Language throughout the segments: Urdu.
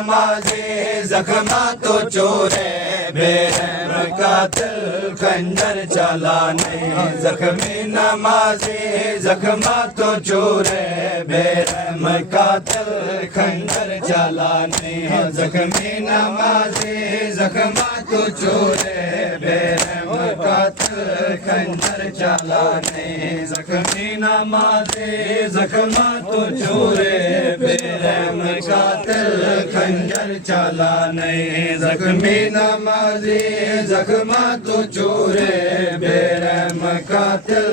نمازی زخمات و چورے بے رحم قاتل خنجر چلانے زخمی نمازی زخمات و چورے بے رحم قاتل خنجر چلانے زخمی نمازی زخمات و چورے بے رحم قاتل خنجر چلانے زخمی نمازی زخمات و چورے بے رحم قاتل خنجر چلانے زخمی نمازی زخمات و چورے بے رحم قاتل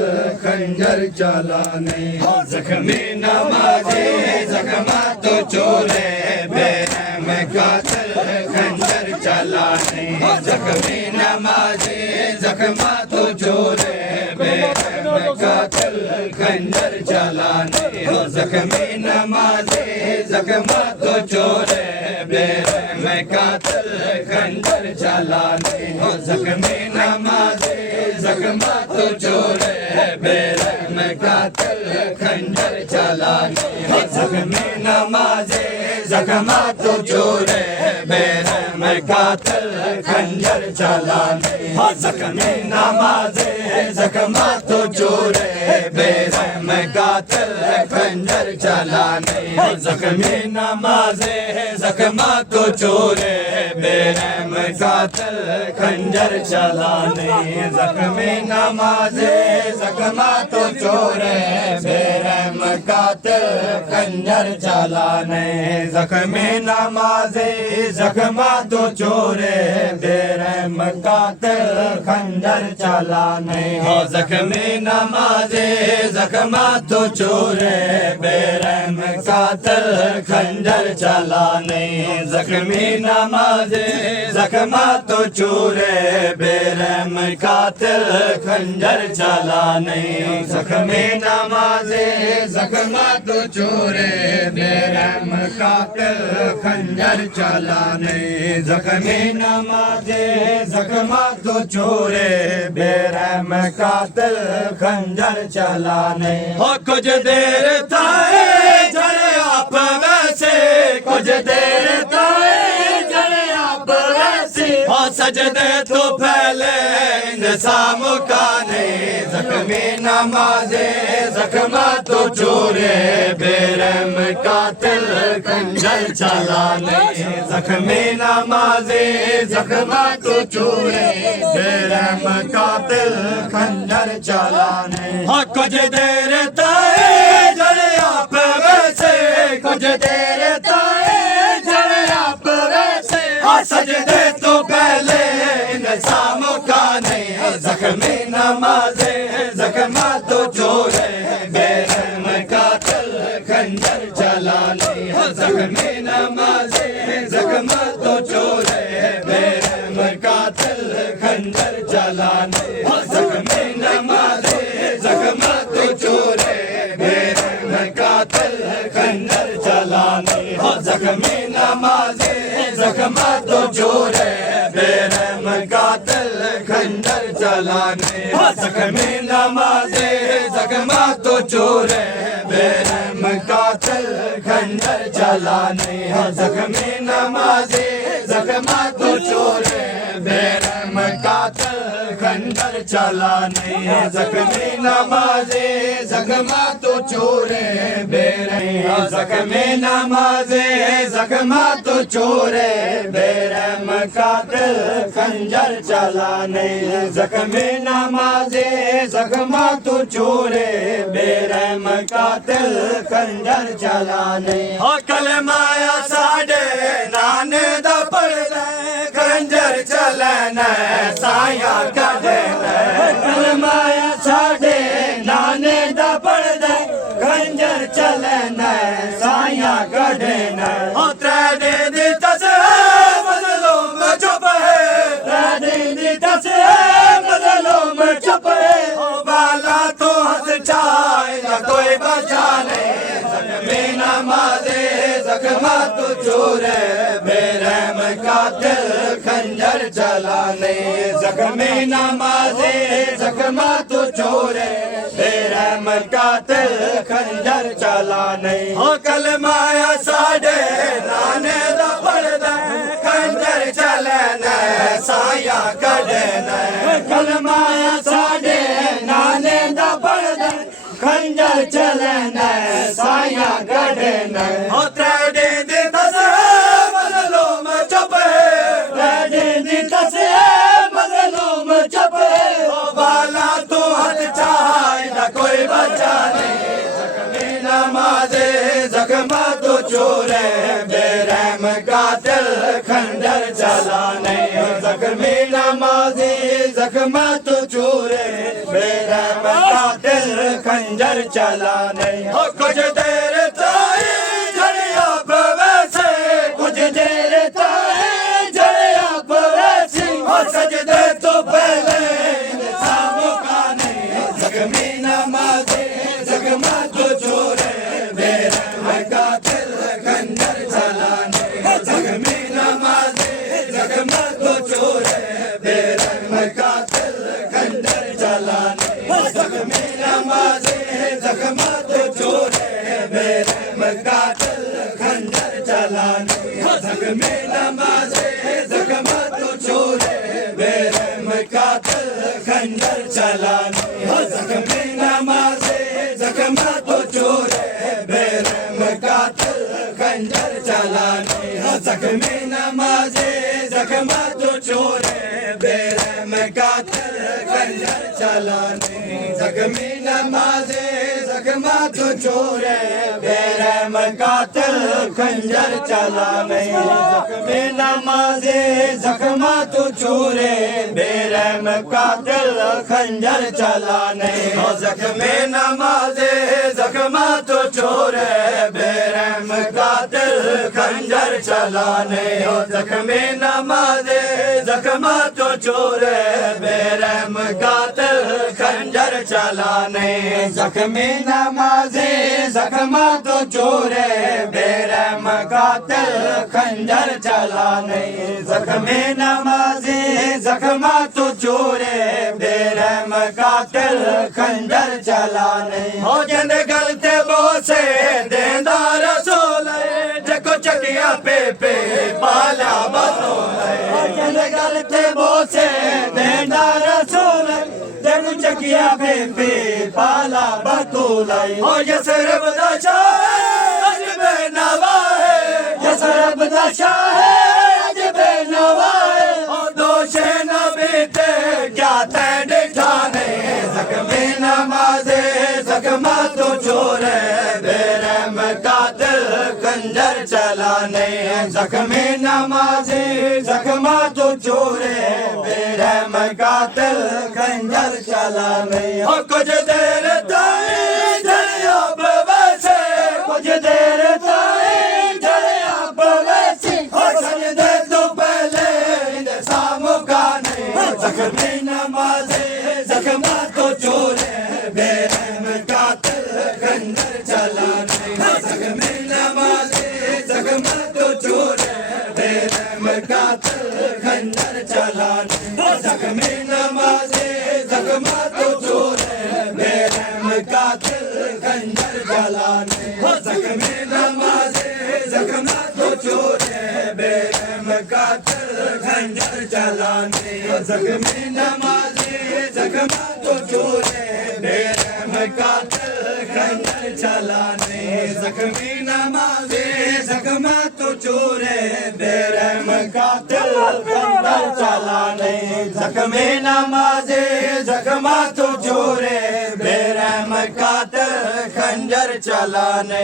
خنجر چلانے زخمی نمازی زخمات و چورے بے رحم قاتل خنجر چلانے زخمی نمازی زخمات و چورے بے رحم قاتل خنجر چلانے زخمی نمازی زخمات و چورے بے رحم قاتل خنجر چلانے زخمی نمازی زخمات و چورے بے رحم قاتل خنجر چلانے زخمی نمازی زخمات و چورے بے رحم قاتل خنجر چلانے زخمی نمازی زخمات و چورے بے رحم قاتل خنجر چلانے زخمی نمازی زخمات و چورے بے رحم قاتل خنجر چلانے زخمی نمازی زخمات و چورے بے رحم قاتل خنجر چلانے زخمی نمازی زخمات و چورے بے رحم قاتل خنجر چلانے زخمی نمازی زخمات و چورے بے رحم قاتل خنجر چلانے زخمی نمازی زخمات و چورے بے رحم قاتل خنجر چلانے زخمی نمازی زخمات و چورے بے رحم قاتل خنجر چلانے زخمی نمازی زخمات و چورے بے رحم قاتل خنجر چلانے کچھ دیر تھائے جڑے آپ ویسے کچھ دیر تھائے جڑے آپ ویسے سجدے تو پہلے انسام کانے زخمی نمازی زخمات و چورے بے رحم قاتل خنجر چلانے زخمی نمازی زخمات و چورے بے رحم قاتل خنجر چلانے کچھ دیر تائے جڑے آپ ویسے کچھ دیر تائے جڑے آپ ویسے سجدے تو پہلے انسام کانے زخمی نمازی زخمات و چورے بے رحم قاتل خنجر چلانے زخمی نمازی زخمات و چورے بے رحم قاتل خنجر چلانے زخمی نمازی زخمات و چورے بے رحم قاتل خنجر چلانے زخمی نمازی زخمات و چورے بے رحم قاتل خنجر چلانے زخمی نمازی زخمات و چورے بے رحم قاتل خنجر چلانے زخمی نمازی زخمات و چورے بے رحم قاتل خنجر چلانے زخمی نمازی زخمات و چورے بے رحم زخمی نمازی زخمات و چورے بے رحم قاتل خنجر چلانے زخمی نمازی زخمات و چورے بے رحم قاتل خنجر چلانے کلمہ ساڈے نانے دا پڑھ لے خنجر چلانا سایہ کڈنا کلمہ ساڈے نانے دا پڑھ لے خنجر چلانا سایہ کڈنا ترے دی تصویر مظلوم چپ ہے ترے دی تصویر مظلوم چپ ہے بالا تو ہنس چائے نہ کوئی بچانے زخمی نمازی زخمات و چورے بے رحم قاتل خنجر چلانے زخمی نمازی زخمات و چورے بے رحم قاتل خنجر چلانے کلمہ ساڈے نانے دا پڑھ کڈنا کلمہ ساڈے نانے دا پڑھدا خنجر چلنا سایہ کڈنا او تریڈے دی تسے مظلوم چپے تریڈے دی تسے مظلوم چپے او بالا تو ہتھ چاہے نہ کوئی بچا نہیں زخمی نمازے زخمہ تو چورے بے رحم قاتل خنجر چلانے زخمی نمازی زخمہ تو چورے بے رحم قاتل خنجر چلانے کچھ دیر تائیں جھڑیا پویسے کچھ دیر تائیں جھڑیا پویسے اور سجدے تو پہلے انسان مکانے زخمی نمازی زخمہ تو چورے بے رحم قاتل خنجر چلانے زخمی نمازی زخمہ تو چورے بے رحم قاتل خنجر چلانے زخمی نمازی زخمہ تو چورے بے رحم قاتل خنجر چلانے زخمی نمازی زخمہ تو چورے بے رحم قاتل خنجر چلانے زخمی نمازی زخمہ تو چورے بے رحم قاتل خنجر چلانے زخمی نمازی زخمہ تو چورے بے رحم قاتل خنجر چلانے زخمی نمازی زخمہ تو چورے بے رحم قاتل خنجر چلانے زخمی نمازی زخمہ تو چورے بے رحم قاتل خنجر چلانے زخمی نمازی زخمہ تو چورے بے رحم قاتل خنجر چلانے زخمی نمازی زخمہ تو چورے بے رحم قاتل خنجر چلانے زخمی نمازی زخمہ تو چورے بے رحم قاتل خنجر چلانے زخمی نمازی زخمہ تو چورے بے رحم قاتل خنجر چلانے ہو جن گلتے بوسے دیندہ رسول جکو چکیا پہ پالا بطول جن گلتے بوسے دیندہ رسول جکو چکیا پہ پالا بطول ہو یسرب دا شاہ عجب نواہ یسرب دا شاہ عجب نواہ دوش نبی تے کیا تینڈ ٹھانے زخمی نمازی زخمہ تو چورے بے رحم قاتل خنجر چلانے زخمی نمازی زخمہ تو چورے بے رحم قاتل خنجر چلانے کچھ دیر تائیں جھڑیا پویسے کچھ دیر تائیں جھڑیا پویسے اور سجدے تو پہلے انسان مکانے زخمی نمازی زخمہ تو چورے بے رحم قاتل خنجر چلانے زخمی نمازی زخمہ تو چورے بے رحم قاتل خنجر چلانے زخمی نمازی زخمہ تو چورے بے رحم قاتل خنجر چلانے زخمی نمازی زخمہ تو چورے بے رحم قاتل خنجر چلانے زخمی نمازی زخمہ تو چورے بے رحم قاتل خنجر چلانے زخمی نمازی زخمہ تو چورے بے رحم قاتل خنجر چلانے زخمی نمازی زخمہ تو چورے بے رحم قاتل خنجر چلانے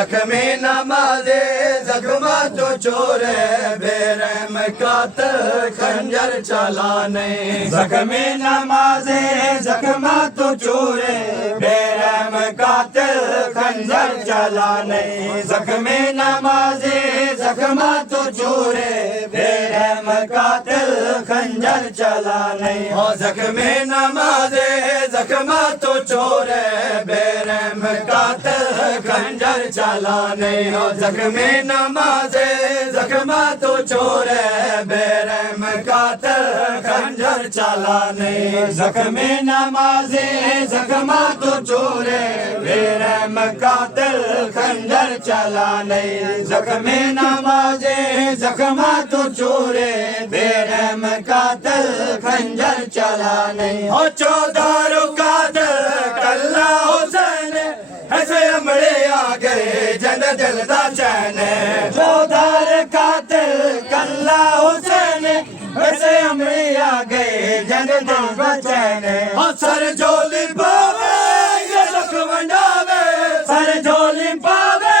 زخمی نمازی زخمہ تو چورے بے رحم قاتل خنجر چلانے زخمی نمازی زخمہ تو چورے بے رحم قاتل خنجر چلانے زخمی نمازی زخمہ تو چورے بے رحم قاتل خنجر چلانے زخمی نمازی زخمہ تو چورے بے رحم قاتل خنجر چلانے زخمی نمازی زخمہ تو چورے بے رحم قاتل قاتل خنجر چلانے زخمی نمازی زخمہ تو چورے بے رحم قاتل خنجر چلانے زخمی نمازی زخمہ تو چورے بے رحم قاتل خنجر چلانے او چودار قاتل کلہ حسین ایسے امڑے آگئے جن دل دا چین چودار قاتل کلہ حسین ایسے امڑے آگئے جن دل دا چین سر جولی پاوے یہ دکھ ونڈاوے سر جولی پاوے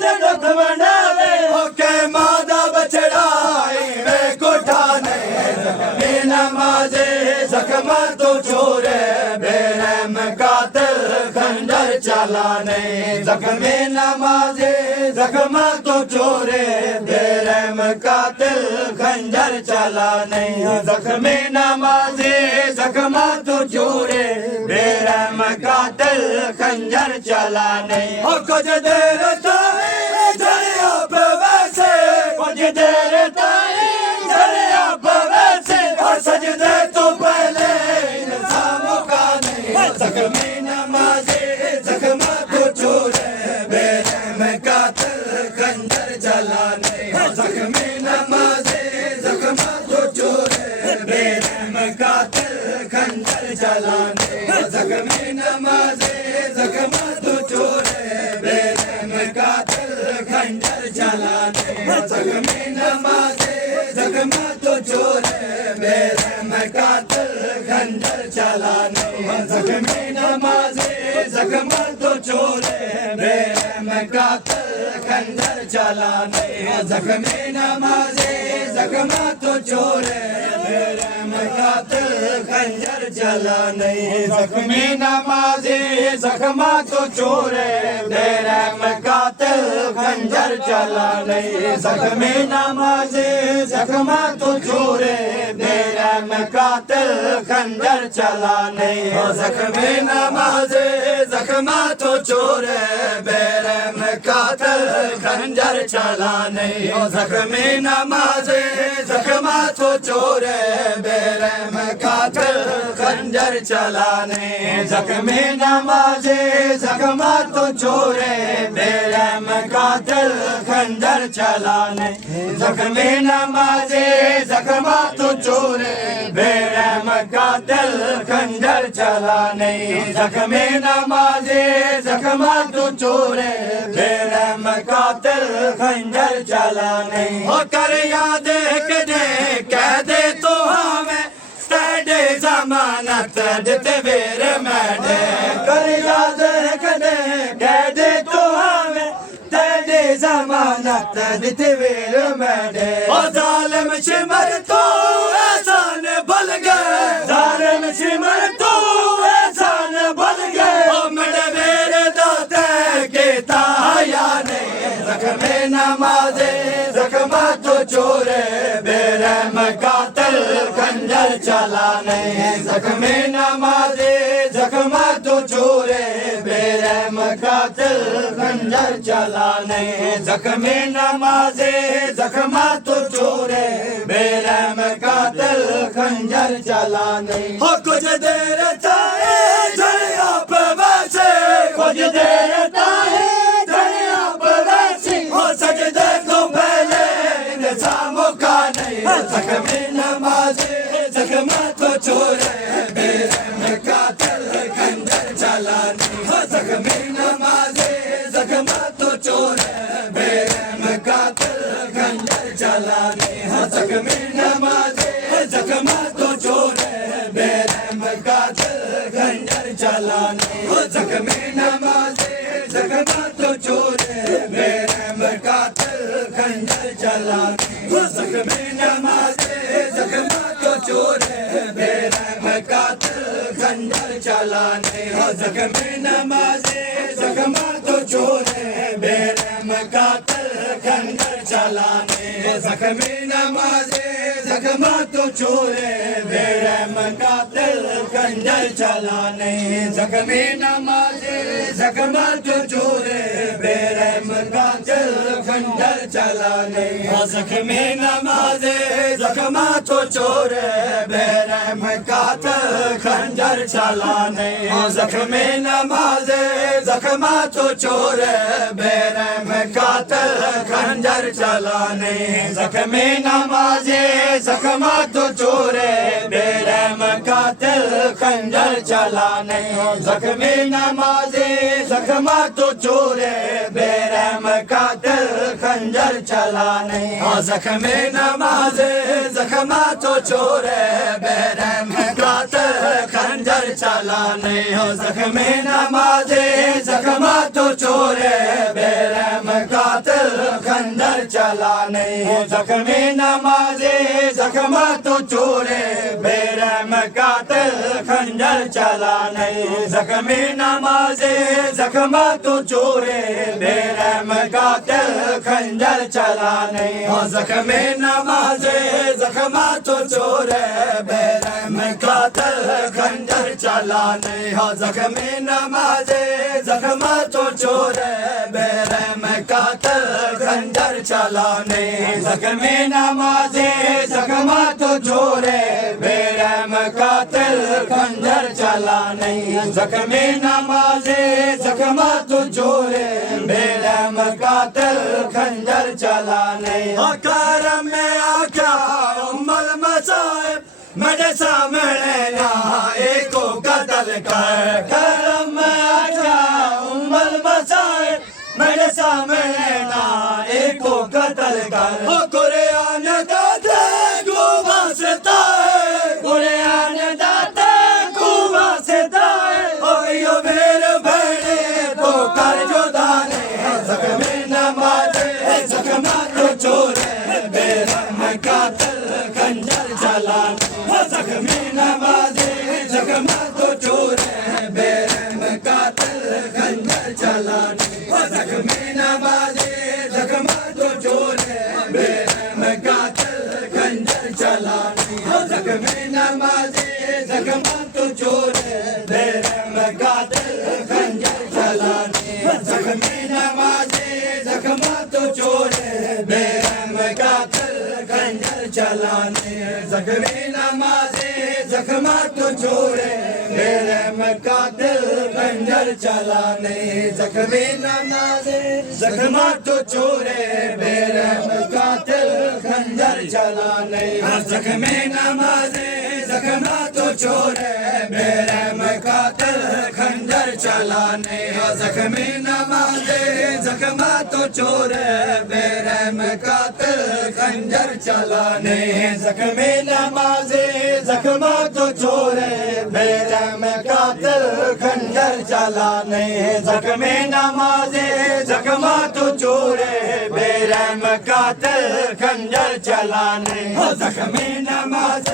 یہ دکھ ونڈاوے اوکے مادہ بچڑائی وے کٹھانے زخمی نمازی زخمہ تو چورے بے رحم قاتل خنجر چلانے زخمی نمازی زخمہ تو چورے بے رحم قاتل خنجر چلانے زخمی نمازی زخمہ تو چورے بے رحم قاتل خنجر چلانے کچھ دیر تائی جھڑیا پہ ویسے کچھ دیر تائی جھڑیا پہ ویسے اور سجدے تو پہلے انسانوں کا نہیں زخمی نمازی زخمہ تو چورے بے رحم قاتل خنجر چلانے زخمی نمازی زخمہ تو چورے بے رحم قاتل خنجر چلانے زخمی نمازی زخمہ تو چورے بے رحم قاتل خنجر چلانے زخمی نمازی زخمہ تو چورے بے رحم قاتل خنجر چلانے زخمی نمازی زخمہ تو چورے بے رحم قاتل خنجر چلانے زخمی نمازی زخمہ تو چورے بے رحم قاتل خنجر چلانے زخمی نمازی زخمہ تو چورے بے رحم قاتل خنجر چلانے زخمی نمازی زخمہ تو چورے بے رحم قاتل خنجر چلانے زخمی نمازی زخمہ تو چورے بے رحم قاتل خنجر چلانے زخمی نمازی زخمہ تو چورے بے رحم قاتل خنجر چلانے زخمی نمازی زخمہ تو چورے بے رحم قاتل خنجر چلانے زخمی نمازی زخمہ تو چورے بے رحم قاتل خنجر چلانے زخمی نمازی زخمہ تو چورے بے رحم قاتل خنجر چلانے کر یاد کدے کہہ دے تو ہمیں سیڈے ضمانت دیتے ویر میڈے کر یاد کدے کہہ دے تو ہمیں سیڈے ضمانت دیتے ویر میڈے ظالم شمر تو احسان بھول گئے ظالم شمر تو احسان بھول گئے مڈے میرے داتے کے تایا نے زخمی نمازی زخمہ تو چورے بے رحم قاتل خنجر چلانے زخمی نمازی زخمہ تو چورے بے رحم قاتل خنجر چلانے زخمی نمازی زخمہ تو چورے بے رحم قاتل خنجر چلانے کچھ دیر تائی جھڑیا پہ ویسے کچھ دیر تائی جھڑیا پہ ویسے اور سجدے تو پہلے انسانوں کا نہیں زخمی نمازی زخمہ تو چورے بے رحم قاتل خنجر چلانے زخمی نمازی زخمہ تو چورے بے رحم قاتل خنجر چلانے زخمی نمازی زخمہ تو چورے بے رحم قاتل خنجر چلانے زخمی نمازی زخمہ تو چورے بے رحم قاتل خنجر چلانے زخمی نمازی زخمہ تو چورے بے رحم قاتل خنجر چلانے زخمی نمازی زخمہ تو چورے بے رحم قاتل خنجر چلانے زخمی نمازی زخمہ تو چورے بے رحم قاتل خنجر چلانے زخمی نمازی زخمہ تو چورے بے رحم قاتل خنجر چلانے زخمی نمازی زخمہ تو چورے بےرحم قاتل خنجر چلانے زخم نماز زخمہ تو چورے بےرحم قاتل خنجر چلانے زخم نماز زخمہ تو چورے بےرحم قاتل خنجر چلانے زخم نماز زخمہ تو چورے بےرحم قاتل خنجر چلانے زخم نماز زخمہ تو چورے بےرحم قاتل خنجر چلانے زخم نماز زخمہ تو چورے بےرحم قاتل خنجر چلانے زخم نماز زخمہ تو چورے بےرحم قاتل خنجر چلانے زخم نماز زخمہ تو چورے بےرحم قاتل خنجر چلانے زخم نماز زخمہ تو چورے بےرحم قاتل خنجر چلانے زخم نماز زخمہ تو چورے بےرحم قاتل خنجر چلانے زخم نماز زخمہ تو چورے بےرحم قاتل خنجر چلانے زخم نماز زخمہ تو چورے بےرحم قاتل خنجر چلانے کرم میں آقا ام المصائب میرے سامنے نا ایک کو قتل کر کرم میں آقا ام المصائب میرے سامنے نا ایک کو قتل کر قرآن داتے کو واسطہ ہے قرآن داتے کو واسطہ ہے اویو میرے بھائی تو کر جدانے زخم نماز زخمہ تو چورے بےرحم قاتل خنجر چلانے زخم نماز زخمہ تو چورے بےرحم قاتل خنجر چلانے زخم نماز زخمہ تو چورے بےرحم قاتل خنجر چلانے زخم نماز زخمہ تو چورے بےرحم قاتل خنجر چلانے زخم نماز زخمہ تو چورے بےرحم قاتل خنجر چلانے زخم نماز زخمہ تو چورے بےرحم قاتل خنجر چلانے زخم نماز زخمہ تو چورے بےرحم قاتل خنجر چلانے زخم نماز زخمہ تو چورے بےرحم قاتل خنجر چلانے زخم نماز زخمہ تو چورے بےرحم قاتل خنجر چلانے زخم نماز زخمہ تو چورے بےرحم قاتل خنجر چلانے زخم نماز زخمہ تو چورے بےرحم قاتل خنجر چلانے زخم نماز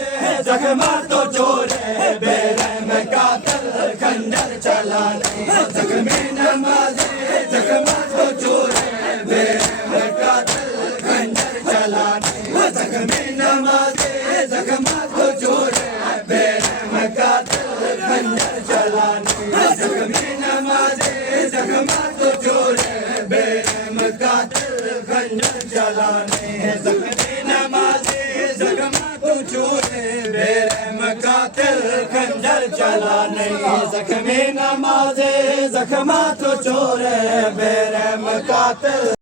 زخمہ تو چورے بےرحم قاتل خنجر چلانے زخم نماز زخمہ تو چورے بےرحم قاتل خنجر چلانے زخم نماز زخمہ تو چورے بےرحم قاتل خنجر چلانے زخم نماز زخمہ تو چورے بےرحم قاتل خنجر چلانے زخم نماز زخمہ تو چورے بےرحم قاتل خنجر چلانے زخم نماز زخمہ تو چورے بےرحم قاتل